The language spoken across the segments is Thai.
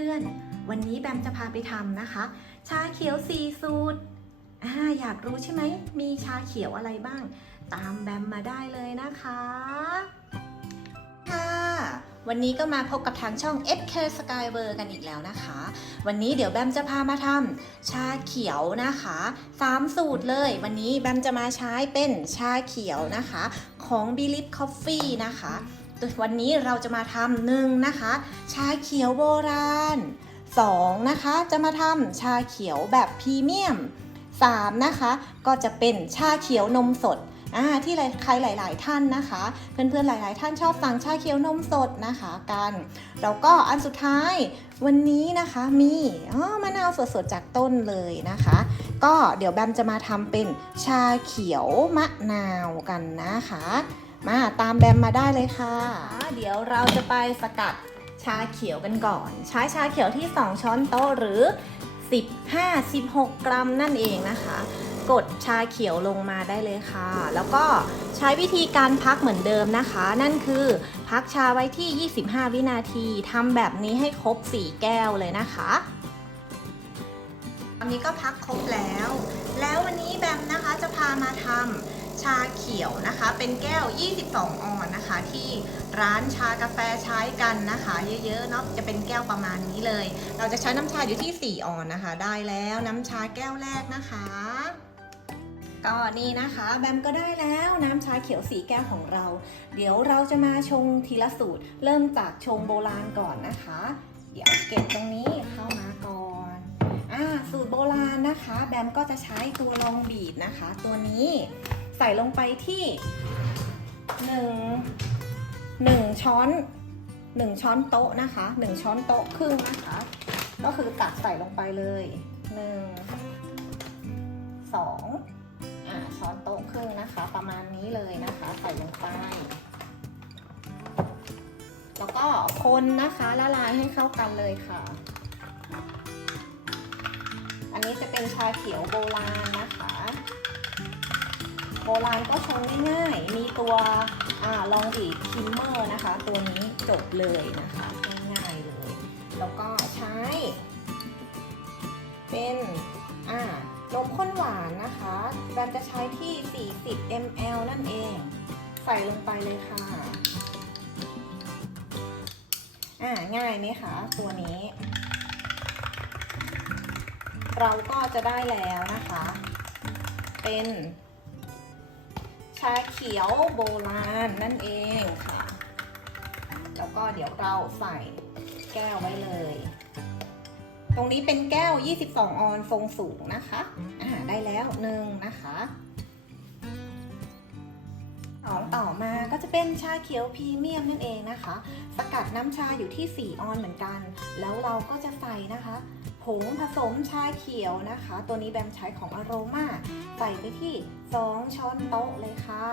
พื่อนๆ วันนี้แบมจะพาไปทำนะคะ ชาเขียวสีสูตรออยากรู้ใช่ไหม มีชาเขียวอะไรบ้าง ตามแบมมาได้เลยนะคะ ค่ะ วันนี้ก็มาพบกับทางช่อง SK Skywer กันอีกแล้วนะคะ วันนี้เดี๋ยวแบมจะพามาทำชาเขียวนะคะสามสูตรเลย วันนี้แบมจะมาใช้เป็นชาเขียวนะคะ ของ b e l i e f Coffee นะคะ วันนี้เราจะมาทำหนึ่งนะคะ ชาเขียวโบราณ 2 นะคะจะมาทำชาเขียวแบบพรีเมียม 3 นะคะก็จะเป็นชาเขียวนมสดที่ใครหลาย ๆ ท่านนะคะ เพื่อนๆหลาย ๆ ท่านชอบสั่งชาเขียวนมสดนะคะกันแล้วก็อันสุดท้ายวันนี้นะคะมีมะนาวสด ๆ จากต้นเลยนะคะ ก็เดี๋ยวแบมจะมาทำเป็นชาเขียวมะนาวกันนะคะ มาตามแบมมาได้เลยค่ะ เดี๋ยวเราจะไปสกัดชาเขียวกันก่อน ใช้ชาเขียวที่ 2 ช้อนโต๊ะหรือ 15-16 กรัมนั่นเองนะคะ กดชาเขียวลงมาได้เลยค่ะ แล้วก็ใช้วิธีการพักเหมือนเดิมนะคะ นั่นคือพักชาไว้ที่ 25 วินาทีทำแบบนี้ให้ครบ 4 แก้วเลยนะคะตอนนี้ก็พักครบแล้ว แล้ววันนี้แบมนะคะจะพามาทำ ชาเขียวนะคะ เป็นแก้ว 22 ออนนะคะ ที่ร้านชากาแฟใช้กันนะคะ เยอะๆเนาะจะเป็นแก้วประมาณนี้เลย เราจะใช้น้ำชาอยู่ที่ 4 ออนนะคะ ได้แล้วน้ำชาแก้วแรกนะคะก็นี่นะคะ แบมก็ได้แล้วน้ำชาเขียวสีแก้วของเรา เดี๋ยวเราจะมาชงทีละสูตร เริ่มจากชงโบราณก่อนนะคะ เดี๋ยวเก็บตรงนี้เข้ามาก่อนอ่าสูตรโบราณนะคะ แบมก็จะใช้ตัวรองบีบนะคะ ตัวนี้ ใส่ลงไปที่หนึ่งหนึ่งช้อนหนึ่งช้อนโต๊ะนะคะหนึ่งช้อนโต๊ะครึ่งนะคะ ก็คือตักใส่ลงไปเลยหนึ่งสองอ่าช้อนโต๊ะครึ่งนะคะ ประมาณนี้เลยนะคะ ใส่ลงไป แล้วก็คนนะคะละลายให้เข้ากันเลยค่ะ อันนี้จะเป็นชาเขียวโบราณนะคะ โบราณก็ชงง่ายๆ มีตัวอลองบีบคิมเมอร์นะคะ ตัวนี้จบเลยนะคะ ง่ายๆเลย แล้วก็ใช้ เป็นนมข้นหวานนะคะแบมจะใช้ที่ 40 ml นั่นเอง ใส่ลงไปเลยค่ะ อ่าง่ายไหมคะตัวนี้ เราก็จะได้แล้วนะคะ เป็น ชาเขียวโบราณนั่นเองค่ะ แล้วก็เดี๋ยวเราใส่แก้วไว้เลย ตรงนี้เป็นแก้ว 22 ออนทรงสูงนะคะอ่าได้แล้วหนึ่งนะคะของต่อมาก็จะเป็นชาเขียวพรีเมียมนั่นเองนะคะ สกัดน้ำชาอยู่ที่ 4 ออนเหมือนกัน แล้วเราก็จะใส่นะคะ ผงผสมชาเขียวนะคะ ตัวนี้แบมใช้ของอโรมาใส่ไปที่ 2 ช้อนโต๊ะเลยค่ะ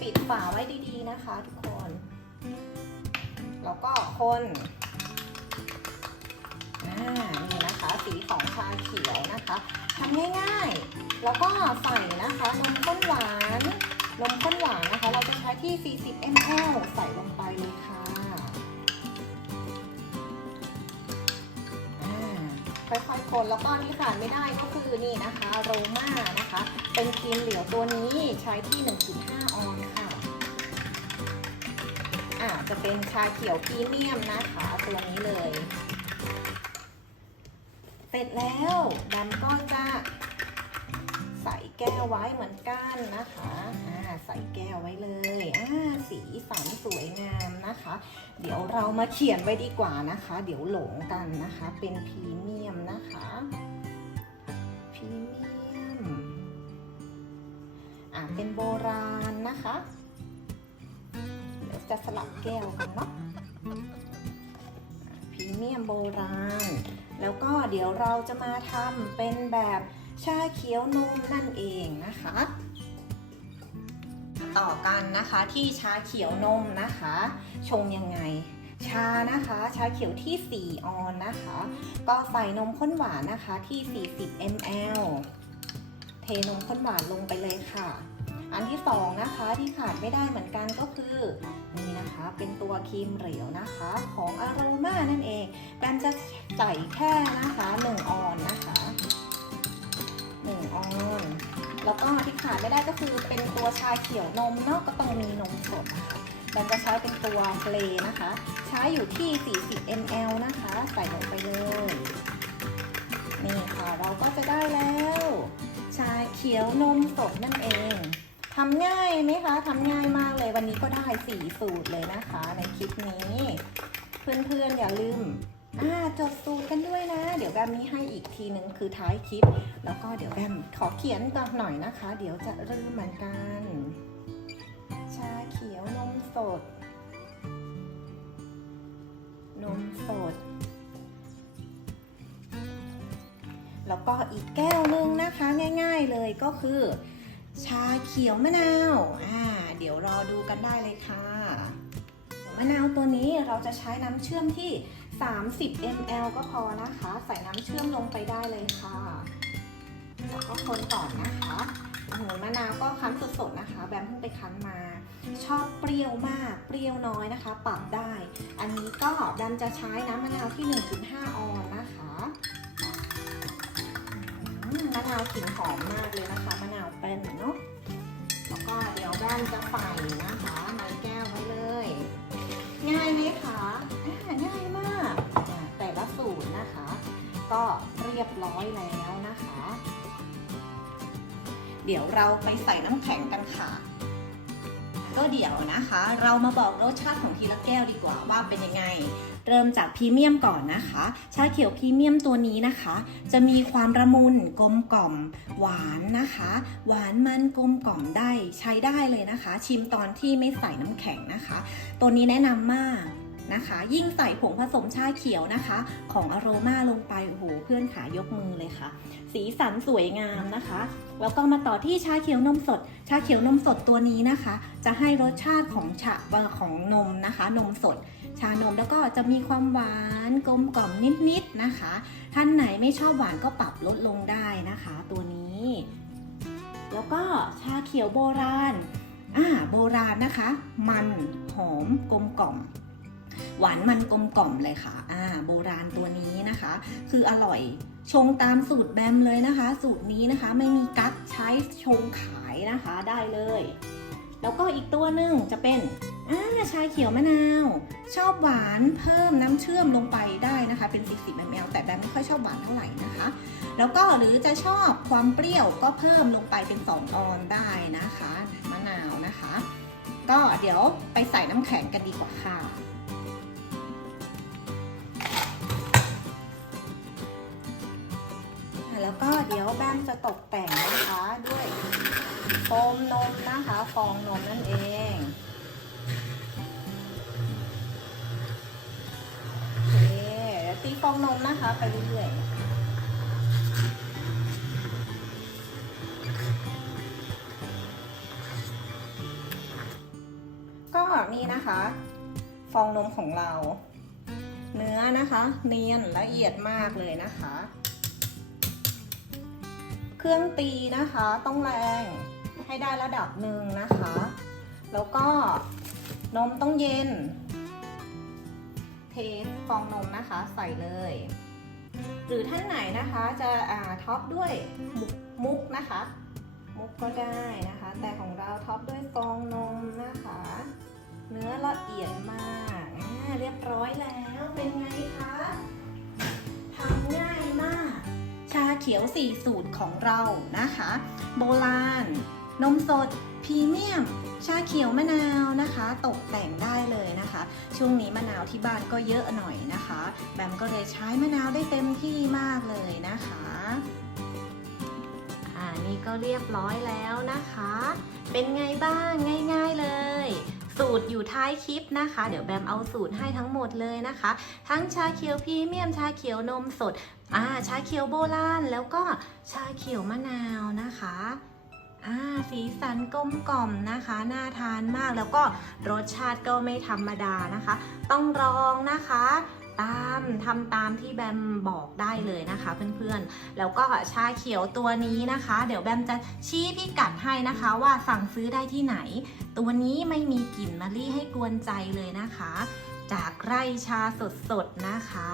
ปิดฝาไว้ดีๆนะคะทุกคน แล้วก็คนนี่นะคะสีของชาเขียวนะคะทำง่ายๆ แล้วก็ใส่นะคะนมข้นหวานนมข้นหวานนะคะ เราจะใช้ที่ 40 ml ใส่ลงไปเลยค่ะ ค่อยๆคนแล้วก็นี่ขาดไม่ได้ก็คือนี่นะคะโรม่านะคะ เป็นครีมเหลวตัวนี้ใช้ที่ 1.5 ออนค่ะอ่าจะเป็นชาเขียวพรีเมียมนะคะตัวนี้เลย เสร็จแล้วดำก็จะ แก้วไว้เหมือนกันนะคะอ่าใส่แก้วไว้เลยอ่าสีสันสวยงามนะคะ เดี๋ยวเรามาเขียนไว้ดีกว่านะคะ เดี๋ยวหลงกันนะคะ เป็นพรีเมียมนะคะพรีเมียมอ่าเป็นโบราณนะคะเดี๋ยวจะสลับแก้วกันเนาะพรีเมียมโบราณ แล้วก็เดี๋ยวเราจะมาทำเป็นแบบ ชาเขียวนมนั่นเองนะคะ ต่อกันนะคะที่ชาเขียวนมนะคะ ชงยังไง ชานะคะ ชาเขียวที่ 4 ออนนะคะ ก็ใส่นมข้นหวานนะคะที่ 40 ml เทนมข้นหวานลงไปเลยค่ะ อันที่สองนะคะที่ขาดไม่ได้เหมือนกันก็คือนี่นะคะเป็นตัวครีมเหลวนะคะ ของอโรมานั่นเองแบมจะใส่แค่นะคะ 1 ออนนะคะ ออนแล้วก็ที่ขาดไม่ได้ก็คือเป็นตัวชาเขียวนมเนาะก็ต้องมีนมสดนะคะแบมจะใช้เป็นตัวเกรนะคะ ใช้อยู่ที่ 40 ml นะคะ ใส่ลงไปเลยนี่ค่ะเราก็จะได้แล้ว ชาเขียวนมสดนั่นเองทำง่ายไหมคะทำง่ายมากเลยวันนี้ก็ได้สี่สูตรเลยนะคะ ในคลิปนี้ เพื่อนๆอย่าลืมจดสูตรกันด้วยนะ เดี๋ยวแบมมีให้อีกทีหนึ่งคือท้ายคลิป แล้วก็เดี๋ยวแบมขอเขียนก่อนหน่อยนะคะ เดี๋ยวจะลืมเหมือนกัน ชาเขียวนมสด นมสด แล้วก็อีกแก้วนึงนะคะง่ายๆเลยก็คือ ชาเขียวมะนาวอ่าเดี๋ยวรอดูกันได้เลยค่ะมะนาวตัวนี้เราจะใช้น้ำเชื่อมที่ 30 ml ก็พอนะคะ ใส่น้ำเชื่อมลงไปได้เลยค่ะ แล้วก็คนก่อนะคะโอ้โหมะนาวก็คั้นสดๆนะคะ แบมเพิ่งไปคั้นมา ชอบเปรี้ยวมาก เปรี้ยวน้อยนะคะ ปรับได้ อันนี้ก็แบมจะใช้น้ำมะนาวที่ 1.5 ออนนะคะมะนาวกลิ่นหอมมากเลยนะคะ มะนาวเป็นเนาะ แล้วก็เดี๋ยวแบมจะใส่นะคะในแก้วไว้เลย ง่ายไหมคะง่ายมาก แต่ละสูตรนะคะ ก็เรียบร้อยแล้วนะคะ เดี๋ยวเราไปใส่น้ำแข็งกันค่ะ ก็เดี๋ยวนะคะ เรามาบอกรสชาติของทีละแก้วดีกว่าว่าเป็นยังไง เริ่มจากพรีเมียมก่อนนะคะ ชาเขียวพรีเมียมตัวนี้นะคะ จะมีความระมุนกลมกล่อม หวานนะคะ หวานมันกลมกล่อมได้ใช้ได้เลยนะคะ ชิมตอนที่ไม่ใส่น้ำแข็งนะคะ ตัวนี้แนะนำมาก นะคะ ยิ่งใส่ผงผสมชาเขียวนะคะ ของอโรมาลงไปโอ้โหเพื่อนขายกมือเลยค่ะ สีสันสวยงามนะคะ แล้วก็มาต่อที่ชาเขียวนมสด ชาเขียวนมสดตัวนี้นะคะ จะให้รสชาติของชาของนมนะคะ นมสด ชานมแล้วก็จะมีความหวานกลมกล่อมนิดๆนะคะ ท่านไหนไม่ชอบหวานก็ปรับลดลงได้นะคะ ตัวนี้ แล้วก็ชาเขียวโบราณอ่าโบราณนะคะ มันหอมกลมกล่อม หวานมันกลมกล่อมเลยค่ะอ่าโบราณตัวนี้นะคะ คืออร่อยชงตามสูตรแบมเลยนะคะ สูตรนี้นะคะไม่มีกั๊กใช้ชงขายนะคะได้เลย แล้วก็อีกตัวหนึ่งจะเป็นอ่าชาเขียวมะนาว ชอบหวานเพิ่มน้ำเชื่อมลงไปได้นะคะ เป็น 40 ml แต่แบมไม่ค่อยชอบหวานเท่าไหร่นะคะ แล้วก็หรือจะชอบความเปรี้ยวก็เพิ่มลงไปเป็น 2 ออนได้นะคะ มะนาวนะคะ ก็เดี๋ยวไปใส่น้ำแข็งกันดีกว่าค่ะ แล้วก็เดี๋ยวแบมจะตกแต่งนะคะด้วยโฟมนมนะคะฟองนมนั่นเองโอเคเดี๋ยวตีฟองนมนะคะไปเรื่อยๆก็นี่นะคะ ฟองนมของเรา เนื้อนะคะ เนียนละเอียดมากเลยนะคะ เครื่องตีนะคะต้องแรงให้ได้ระดับหนึ่งนะคะ แล้วก็นมต้องเย็น เทฟองนมนะคะใส่เลย หรือท่านไหนนะคะจะอ่าท็อปด้วยมุกมุกนะคะ มุกก็ได้นะคะ แต่ของเราท็อปด้วยฟองนมนะคะ เนื้อละเอียดมากเรียบร้อยแล้วเป็นไงคะทำง่ายมากาเขียว 4 สูตรของเรานะคะ โบราณ นมสดพรีเมียม ชาเขียวมะนาวนะคะ ตกแต่งได้เลยนะคะ ช่วงนี้มะนาวที่บ้านก็เยอะหน่อยนะคะ แบมก็เลยใช้มะนาวได้เต็มที่มากเลยนะคะอ่านี่ก็เรียบร้อยแล้วนะคะ เป็นไงบ้างง่าย ๆเลย สูตรอยู่ท้ายคลิปนะคะ เดี๋ยวแบมเอาสูตรให้ทั้งหมดเลยนะคะ ทั้งชาเขียวพรีเมียมชาเขียวนมสดอ่าชาเขียวโบราณแล้วก็ชาเขียวมะนาวนะคะอ่าสีสันกลมกล่อมนะคะ น่าทานมากแล้วก็รสชาติก็ไม่ธรรมดานะคะ ต้องลองนะคะ ตามทำตามที่แบมบอกได้เลยนะคะเพื่อนๆ แล้วก็ชาเขียวตัวนี้นะคะ เดี๋ยวแบมจะชี้พิกัดให้นะคะว่าสั่งซื้อได้ที่ไหน ตัวนี้ไม่มีกลิ่นมะลิให้กวนใจเลยนะคะ จากไร่ชาสดๆนะคะ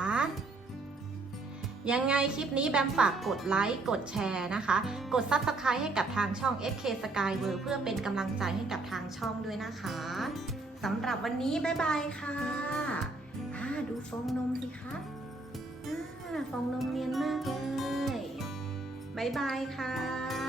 ยังไงคลิปนี้แบมฝากกดไลค์ กดแชร์นะคะ กด Subscribe ให้กับทางช่อง SK Sky World เพื่อเป็นกำลังใจให้กับทางช่องด้วยนะคะ สำหรับวันนี้ บ๊ายบายค่ะ อ่าดูฟองนมสิคะฟองนมเนียนมากเลยบ๊ายบายค่ะ